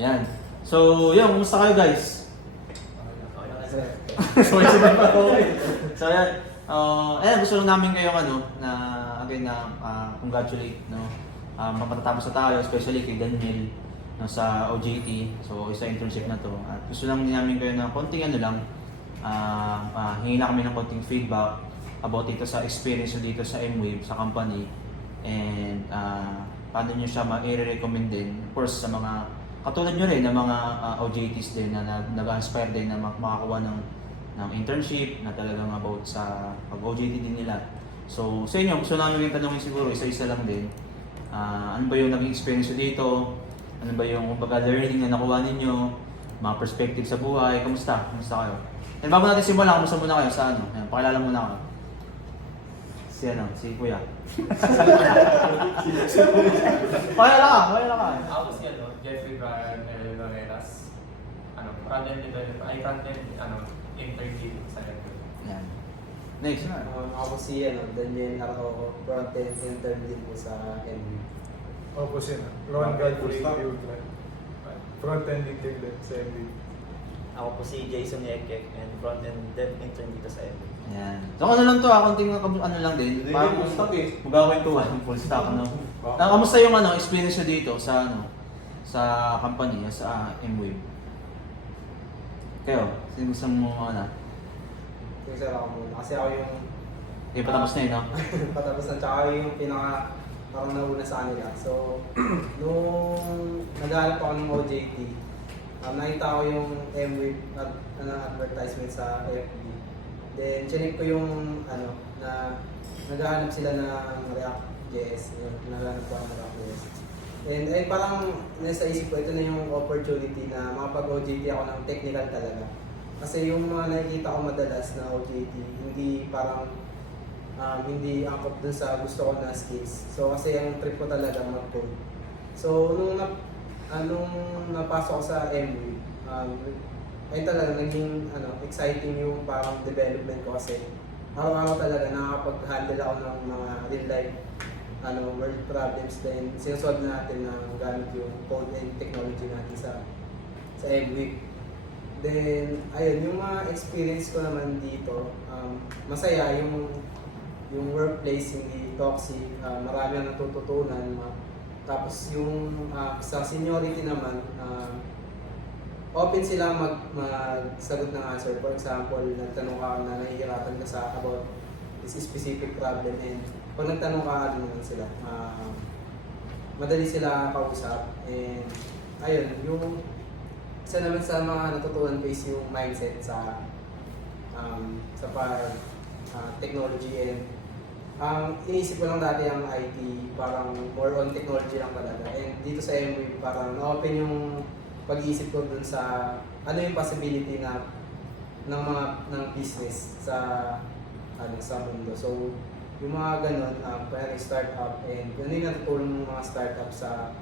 Yan. So, yun, kumusta kayo guys? Okay. So, yan. Ayan, gusto lang namin kayong congratulate, no? Mapatatapos na tayo, especially kay Daniel, no, sa OJT. So, isa internship na to. At gusto lang din namin kayo ng konting hingi na kami ng konting feedback about dito sa experience nyo dito sa M-Wave, sa company. And paano nyo siya ma-recommend din, of course, sa mga katulad nyo rin na mga OJTs din na nag-inspire din na makakuha ng internship na talagang about sa pag-OJT din nila. So, sa inyo, gusto namin rin tanongin siguro, isa-isa lang din. Ano ba yung naging experience nyo dito? Ano ba yung learning na nakuha ninyo? Mga perspective sa buhay? Kamusta? Kamusta kayo? And bago natin simulan, kamusta muna kayo sa ano? Ayan, pakilala muna ako. Si Kuya. Pakilala ka. Ako si Jeffrey Brian Loreras. Front-end developer, front-end intern sa Apple. Yan. Next na. Ako si Daniel Arroco, front-end intern din po sa MB. Ako po siya na. Ron Galvuri, Ultra. Front-end integrate sa MB. Ako po si Jason Yekek and front-end dev intern dito sa MB. Yan. So ano lang to konting lang din. Hindi, full stack eh. Magkakwentuhan ng full stack, ano. Kamusta yung experience nyo dito sa sa company, sa M-Wave? Kayo, sino gusto mo Yung sir ako muna. Kasi ako yung patapos na yun, no? patapos na, tsaka yung parang nauna sa kanila. So, nung nag-aalap ako ng OJT, nakita ko yung M-Wave advertisement sa FB. Then, chinik ko yung na naghahanap sila ng React.js. Naghahanap ko ng React.js. And ay parang nasa isip ko, ito na yung opportunity na makapag-OJT ako ng technical talaga. Kasi yung mga nakikita ko madalas na OJT, hindi hindi angkop dun sa gusto ko na skills. So kasi ang trip ko talaga mag-code. So nung napasok ko sa MWave, ay talaga naging exciting yung parang development ko kasi araw-araw talaga nakakapag-handle ako ng mga real life world problems, then sinasolve natin na gamit yung code and technology natin sa MWave. Then ayun, yung mga experience ko naman dito, masaya yung workplace, hindi toxic, marami ang natututunan. Tapos yung sa seniority naman, open sila magsagot ng answer. For example, nagtanong ka na nahihirapan ka about this specific problem, and pag nagtanong ka, naman sila, madali sila kausap. And ayun, yung isa naman sa mga natutunan ko is yung mindset sa technology. And iniisip ko lang dati ang IT, parang more on technology lang talaga. And dito sa MWave, parang na-open yung pag-iisip ko dun sa ano yung possibility na ng business sa mundo. So yung mga ganun, parang startup, and ano yung natutulong ng mga startup sa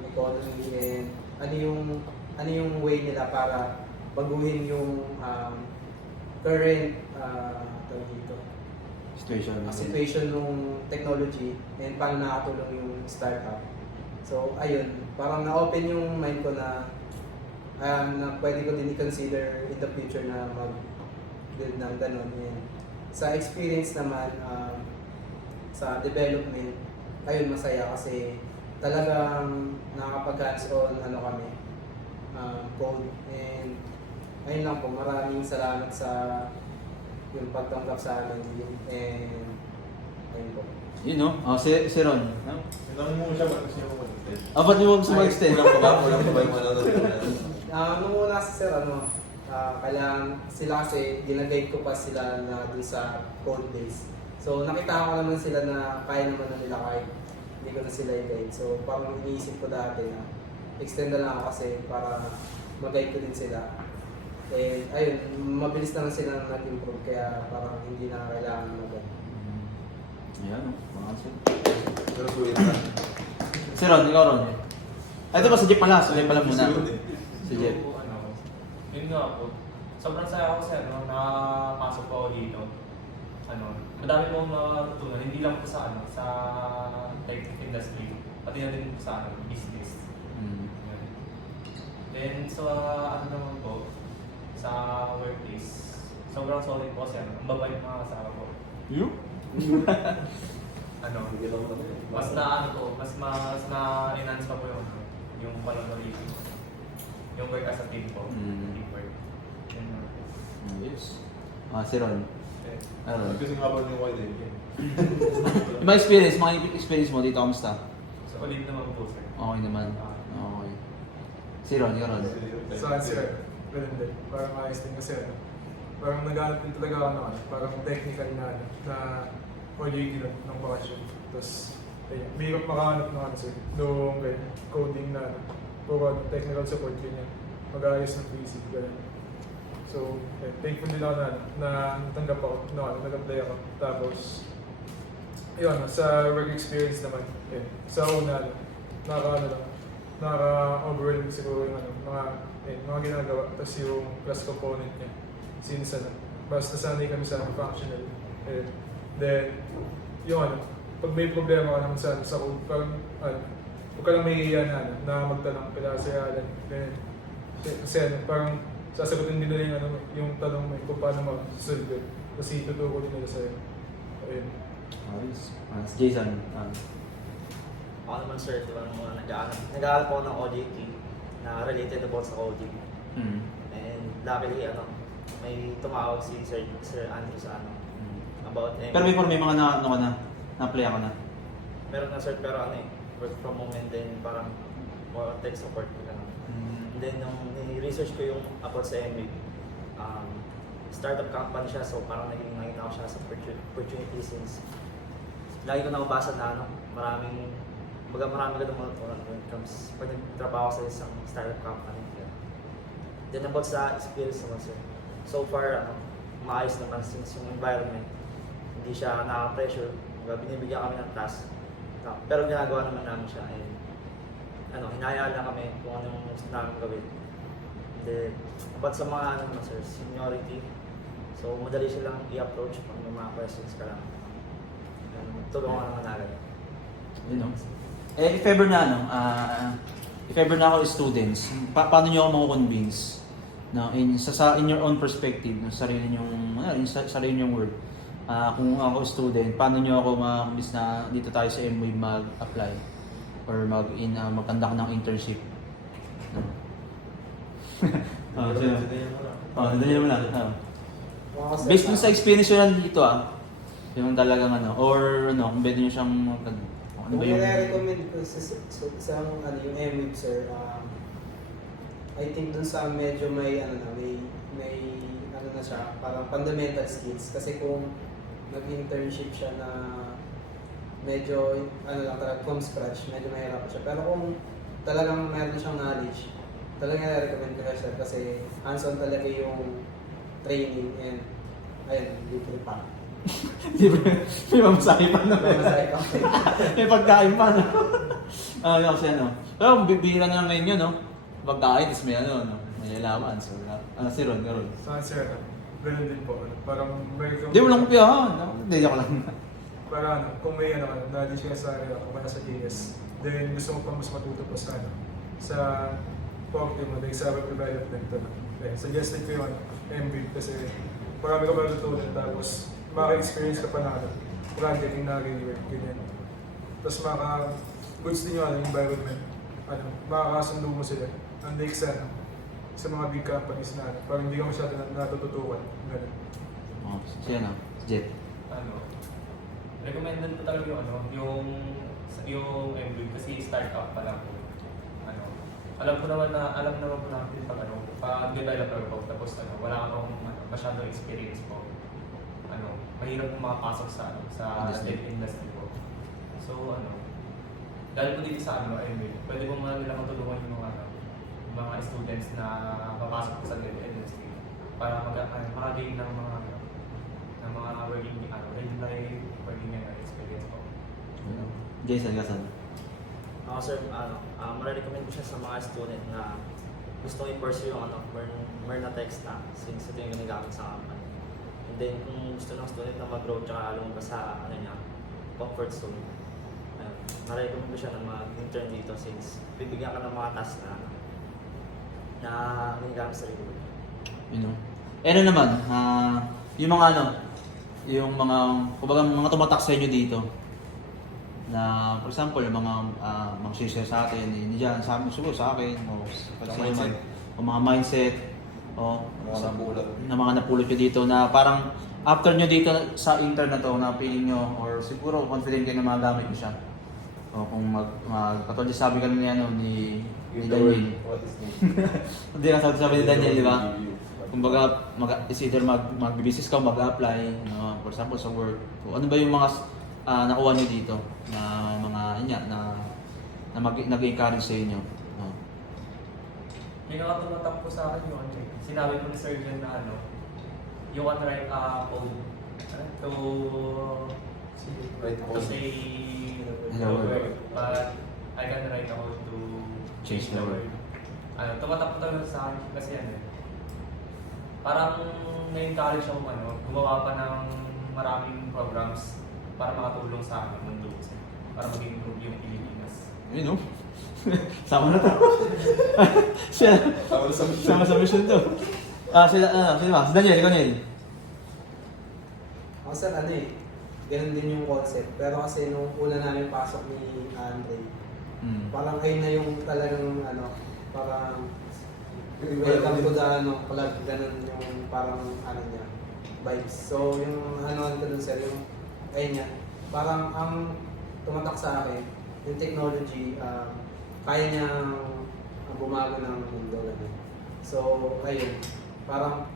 economy, and ano yung way nila para baguhin yung current situation ng technology, and paano nakatulong yung startup. So ayun, parang na-open yung mind ko na pwede ko din i-consider in the future na mag-build ng ganun. And sa experience naman, sa development, ayun, masaya kasi talagang nakakapag-hands-on kami, code. And ayun lang po, maraming salamat sa yung pagtanggap sa amin. And ayun po. Yun, no? Si Ron, no? Tanong mo siya, ba't gusto niyo mo Ba't niyo gusto mag-extend? Kulang pa ba yung Nung una si sir, kailangan sila kasi ginagayad ko pa sila na dun sa code base. So nakita ko naman sila na kaya naman na nila kahit hindi ko na sila i-guide. So parang iniisip ko dati na extend na lang ako kasi para mag-guide ko din sila. And ayun, mabilis naman sila nag-improve, kaya parang hindi na kailangan mag-guide. Ayan, mga sir. Pero sulit na. Si Ron, ikaw Ron. Ay, ito ba si Jeff pala? Si Jeff pala muna. Si Jeff. Yun nga po. Sobrang saya ako kasi nakapasok po ako dito. Madami po akong natutunan, hindi lang po sa tech industry, pati na din po sa business. Mm. Yun. Then sa ano naman po, sa workplace, sobrang solid po siya. Ang babait ng mga kasama ko. You? Ano, mas na enhance pa po yung collaboration. Yung work as a team po. Mm. Teamwork. Yun na. Yes. Si Ron. Eh, Ano? Kasi nga ba yung wide eh. Yung mga experience mo dito, kamusta? So, ulit naman po sir. Okay naman. Okay. Si Ron, yung Ron. Sa answer, ganun din. Parang ayos din kasi ano. Parang naghanap din talaga ako ng ano, parang technical na ano, na OJT ng bakasyon. Tapos, ayun, mahirap makahanap ng answer. Doon kay coding na ano, puro ano, technical support yun yan. Mag-ayos ng PC, ganun. So, thankful din ako na, ano, na natanggap ako, no, ano, nag-apply ako. Tapos, yun, sa work experience naman, sa una, ano, nakaka-overwhelm siguro yung ano, mga ginagawa. Tapos yung class component niya, since ano, basta nasanay kami sa functional. Then, yung ano, pag may problema ka naman sa code, parang, huwag ka lang mahihiya na, ano, na magtanong kila sa yalan. Kasi ano, parang sasagutin din nila yung, ano, yung tanong mo kung paano mag-solve it. Kasi ituturo din nila sa'yo. Ayun. Ayos. Si Jason. Ako naman sir, di ba, nung mga nag-aaral po ng OJT na related about sa coding. Mm. And luckily, ano, may tumawag si Sir Andrew sa ano, about Pero before may mga na-apply ako na. meron na sir, pero ano eh, work from home and then parang more tech support ko lang. And then nung ni-research ko yung about sa MBA, startup company siya, so parang nakita ko siya sa opportunity since lagi ko nakabasa na ano, marami ka daw matutunan when it comes pag nagtrabaho sa isang startup company. Then about sa experience naman sir, so far ano, maayos naman since yung environment hindi siya nakaka-pressure, binibigyan kami ng task, pero ginagawa naman namin siya and ano, hinahayaan lang kami kung anong gusto namin gawin. And then, about sa mga ano naman sir, seniority, so madali silang i-approach pag may mga questions ka lang. Tulungan naman agad. You know? If ever na ako students, paano niyo ako mako-convince na in your own perspective, ng sarili niyong work, kung ako student, paano niyo ako ma-convince na dito tayo sa MWave mag-apply or mag-conduct ng internship? Ganyan mo lang. Based dun sa experience nyo dito yung talagang or kung pwede nyo siyang ano ba Kung yung... i-recommend ko sa yung MWeb sir, I think dun sa medyo may siya, parang fundamental skills. Kasi kung nag-internship siya na medyo lang talaga from scratch, medyo mahirap siya. Pero kung talagang meron siyang knowledge, talagang i-recommend ko siya kasi hands-on talaga yung training and ayun, libre pa. May mamasahe pa na. Mamasahe pa. May pagkain pa na. Kasi pero bibira na ngayon yun, no? Pagkain, is may may alaman. So, si Ron. Sa answer, ganun din po. Parang may... Hindi mo lang kupiyahan. Hindi ako lang. Para kung may knowledge ka sa area, kung sa GS, then gusto mo pa mas matuto pa sa sa property mo, like sa web development. Then, suggested ko yung MBIT kasi marami ka matutunan tapos maka-experience ka pa na project yung nag-work, ganyan. Tapos goods din yung environment. Makakasundo mo sila. Unlike sa mga big companies na parang hindi ka masyado natututukan. Ganun. Si Jet. Recommended ko talaga yung MBA kasi startup pa lang po. Alam naman po natin pag developer po, tapos wala akong masyadong experience po. Mahirap pong makapasok sa tech industry po. So dahil po dito sa MBA, pwede po nila matulungan yung mga students na papasok po sa tech industry para makagain ng mga working experience po. Jason, kasan? Ako sir, marirecommend ko siya sa mga student na gusto i-pursue yung Mernatech na since ito yung ginagamit sa company. And then kung gusto ng student na mag-grow tsaka lumabas sa comfort zone, marirecommend ko siya na mag-intern dito since bibigyan ka ng mga tasks na na hinigamit sa likod. You know? Ano naman, yung mga yung mga, kumbaga mga tumatak sa inyo dito, na for example, yung mga share sa atin, hindi dyan, sabi siguro sa akin, o mindset. o mga mindset, o Mga napulot. na mga napulot nyo dito, na parang after nyo dito sa intern na to, na feeling nyo, or siguro confident kayo na magamit nyo siya. O kung katulad yung sabi kami ni Daniel. What is new? Hindi na sabi ni Daniel, di ba? Kumbaga, is either mag-business ka o mag-apply, for example, sa work. O ano ba yung mga nakuha nyo dito na mga, yun nga, na nag-encourage sa inyo? No? Pinakatumatak po sa akin yung sinabi ko ni Sir Jen na you can write a code Right to code. say Hello the world. word, but I can write a code to Change the world. Tumatak po talaga sa akin kasi parang na-encourage ako gumawa pa ng maraming programs para makatulong sa amin mundo kasi para maging improve yung Pilipinas. Yun, no? Sama na to. Siya, Tama na sa sama sa mission to. Sino ba? Si Daniel, ikaw Daniel. Ako sir, ganun din yung concept. Pero kasi nung una namin pasok ni Andre, parang ayun na yung talagang parang welcome to the club, ganun yung parang niya, vibes. So yung ko dun sir, yung ayun niya, parang ang tumatak sa akin, yung technology, kaya niyang bumago ng mundo. Ganun. So ayun, parang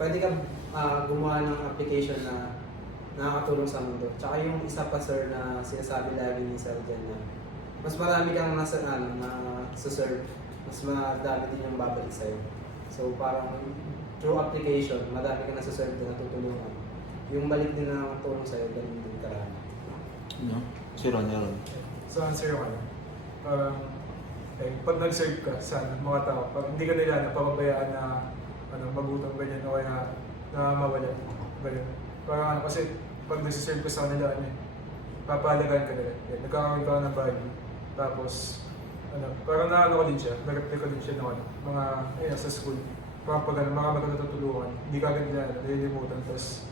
pwede ka gumawa ng application na nakakatulong sa mundo. Tsaka yung isa pa sir na sinasabi lagi ni Sir Jen na mas marami kang na serve, mas madami din yung babalik sa'yo. So parang through application, madami kang nasa-serve na natutulungan. Yung balik din na tulong sa'yo, ganun din karami. No? Si Ron. So answer yung pag nag-serve ka sa mga tao, pag hindi ka nila napapabayaan na magutom ganyan o kaya na mawala. Ganyan. Parang kasi pag nag-serve ka sa kanila, papalagan ka nila. Yan, nagkakaroon ka ng value. Tapos, parang ko din siya, nag-reply ko din siya ng mga, sa school. Parang pag marami ka natutulungan, hindi ka agad nila, nalilimutan. Tapos,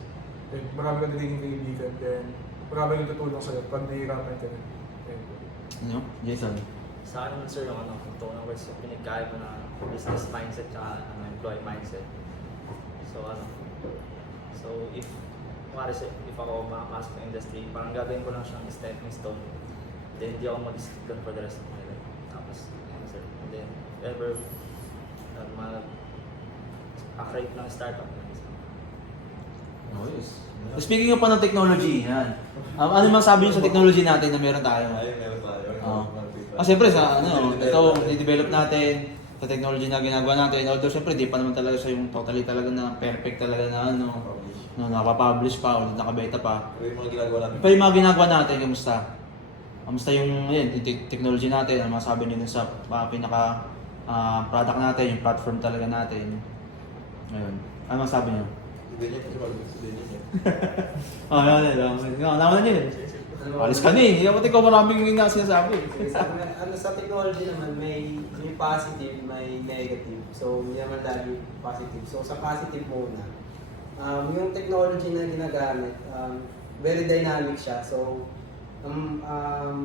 marami ka nagiging kaibigan, then marami kang tutulong sa'yo pag nahihirapan ka na. No? Jason. Sa akin naman sir, yung kung ng words, pinagkaya ko na business mindset at employee mindset. So if ako makapasok sa industry, parang gagawin ko lang siyang stepping stone. Then hindi ako mag-stick doon for the rest of my life. Tapos, sir, and then ever mag-create ng startup. Oh, yes. Speaking of pa ng technology, yan. Ano masabi niyo sa technology natin na meron tayo? Ay, meron tayo. Oo. Siyempre ito, i-develop natin sa technology na ginagawa natin. Although siyempre, di pa naman talaga siya yung totally talaga na perfect talaga na nakapublish pa o nakabeta pa. Pero yung mga ginagawa natin. Pa yung mga ginagawa natin, kamusta? Kamusta yung technology natin? Ano masabi niyo sa pinaka product natin, yung platform talaga natin? Ngayon, ano masabi niyo? Hindi niya kasi mag-gusto din niya. Naman na yun. Alis ka na eh. Dapat ikaw maraming yung sinasabi. Sa technology naman, may positive, may negative. So, hindi naman lagi positive. So, sa positive muna, yung technology na ginagamit, very dynamic siya. So,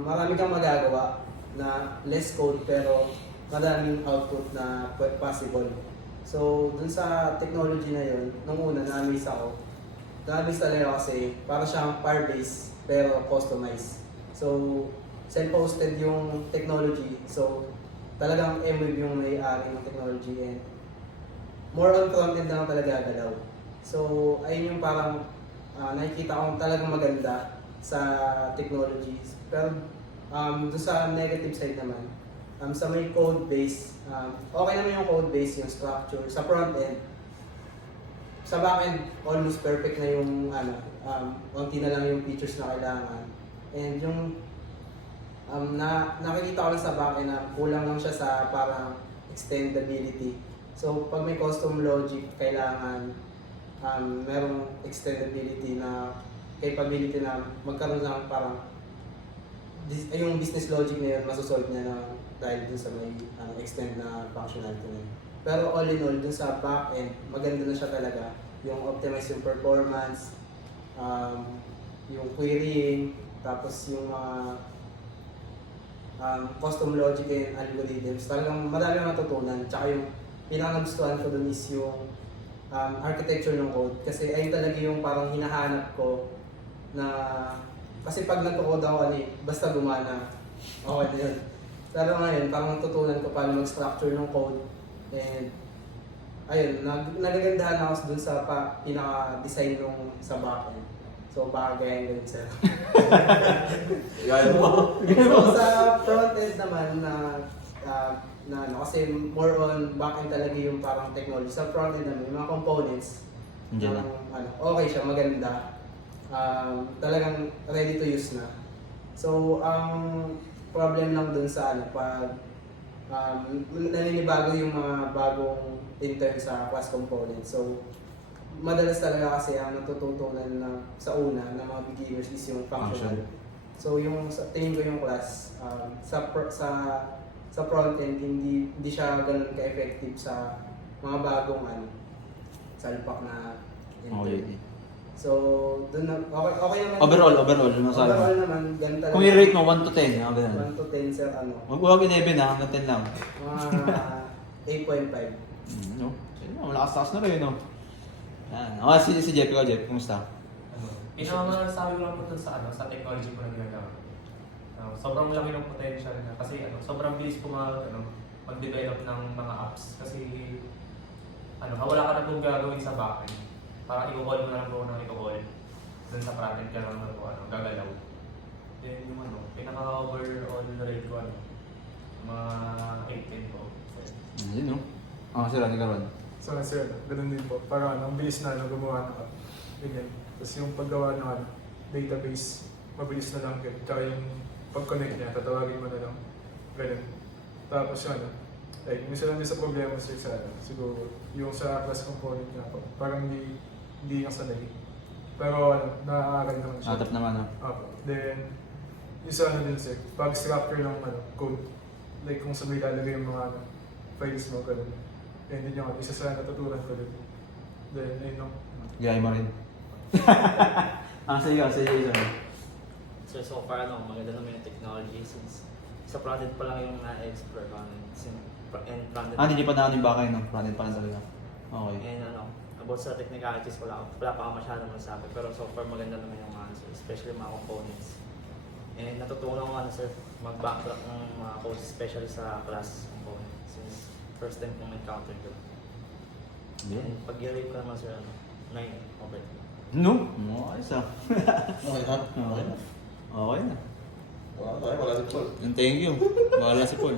marami kang magagawa na less code pero maraming output na possible. So, dun sa technology na yun, nung una, na-amaze ako. Na-amaze talaga kasi para siyang Firebase pero customized. So, self-hosted yung technology. So, talagang MWeb yung may-ari ng technology and more on front-end na lang talaga galaw. So, ayun yung parang nakikita kong talagang maganda sa technologies. Pero dun sa negative side naman, sa may code base, okay naman yung code base, yung structure. Sa front-end, sa back-end, almost perfect na yung konti na lang yung features na kailangan. And yung nakikita ko lang sa backend na kulang lang siya sa parang extendability. So pag may custom logic, kailangan merong extendability na capability na magkaroon ng parang yung business logic na yun, masosolve niya na dahil dun sa may extend na functionality na yun. Pero all in all, dun sa back-end, maganda na siya talaga. Yung optimize yung performance, yung querying, tapos yung mga custom logic and algorithms. Talagang marami akong natutunan. Tsaka yung pinaka-nagustuhan ko dun is yung architecture ng code. Kasi ayun talaga yung parang hinahanap ko na kasi pag nagko-code ako basta gumana, okay na yun. Pero ngayon, parang natutunan ko paano mag-structure ng code. And ayun, nagagandahan ako dun sa pinaka-design nung sa backend. So baka gayahin ganun sir. Gaya mo. So sa front-end naman kasi more on back-end talaga yung parang technology. Sa front-end naman, yung mga components, Andiyan na. okay siya, maganda. Talagang ready to use na. So, ang problem lang dun sa pag naninibago yung mga bagong intern sa class components. So, madalas talaga kasi ang natututunan na sa una ng mga beginners is yung functional. So, yung tingin ko yung class sa front-end, hindi siya ganun ka-effective sa mga bagong salpak na intern. So, dun na, okay naman. Overall, masabi mo. Overall naman, ganun talaga. Kung i-rate mo 1 to 10, mga ganun. 1 to 10 sir, Huwag 11 ha, hanggang 10 lang. mga 8.5. No? Malakas-takas na rin, no? Yan. Si Jeff, ikaw Jeff, kumusta? Pinamasabi ko lang po dun sa technology po na ginagawa. Sobrang laki ng potential niya kasi sobrang bilis po mag-develop ng mga apps kasi wala ka na pong gagawin sa backend. Para i-call mo na lang po ng i-call dun sa frontend ka lang po gagalaw. Then yung pinaka-overall rate ko mga 8-10 po. Yun, no? Sir, hindi ka ron. So, sir, ganun din po. Para ang bilis na gumawa ng app. Ganyan. Tapos yung paggawa ng database, mabilis na lang din. Tsaka yung pag-connect niya, tatawagin mo na lang. Ganun. Tapos like, minsan lang din sa problema sir siguro, yung sa class component niya po, parang hindi yung sanay. Pero nakakaral naman siya. Natap naman, no? Then, yung sa din sir, pag-structure ng code, like kung saan may lalagay yung mga files mo, ganun. And then yung isa sa natutunan ko din. Then, ayun no. Gaya mo rin. Sige. So, so far, maganda naman yung technology since sa frontend pa lang yung na-explore ko. And frontend. Hindi pa na yung bakay, no? Frontend pa lang talaga. Okay. And about sa technicalities, wala pa ako masyadong masabi. Pero so far, maganda naman yung answer, especially mga components. And natutunan ko sir, mag-backlog ng mga codes, especially sa class component. Since first time kong encounter ko. And pag-rate ko naman sir, 9 over 10. No? Ayos ah. Okay na. Okay na. Okay na. Wala tayo, wala si Paul. Thank you. Bahala si Paul.